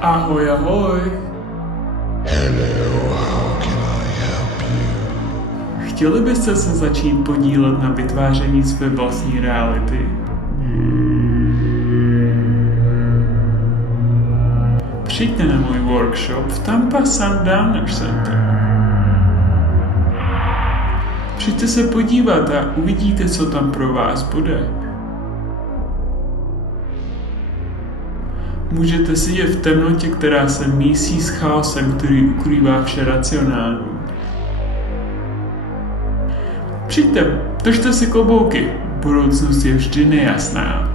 Ahoj, ahoj. Hello, how can I help you? Chtěli byste se začít podílet na vytváření své vlastní reality? Přijďte na můj workshop v Tampa Sundowner Center. Přijďte se podívat a uvidíte, co tam pro vás bude. Můžete sedět v temnotě, která se mísí s chaosem, který ukrývá vše racionální. Přijďte, držte si klobouky. Budoucnost je vždy nejasná.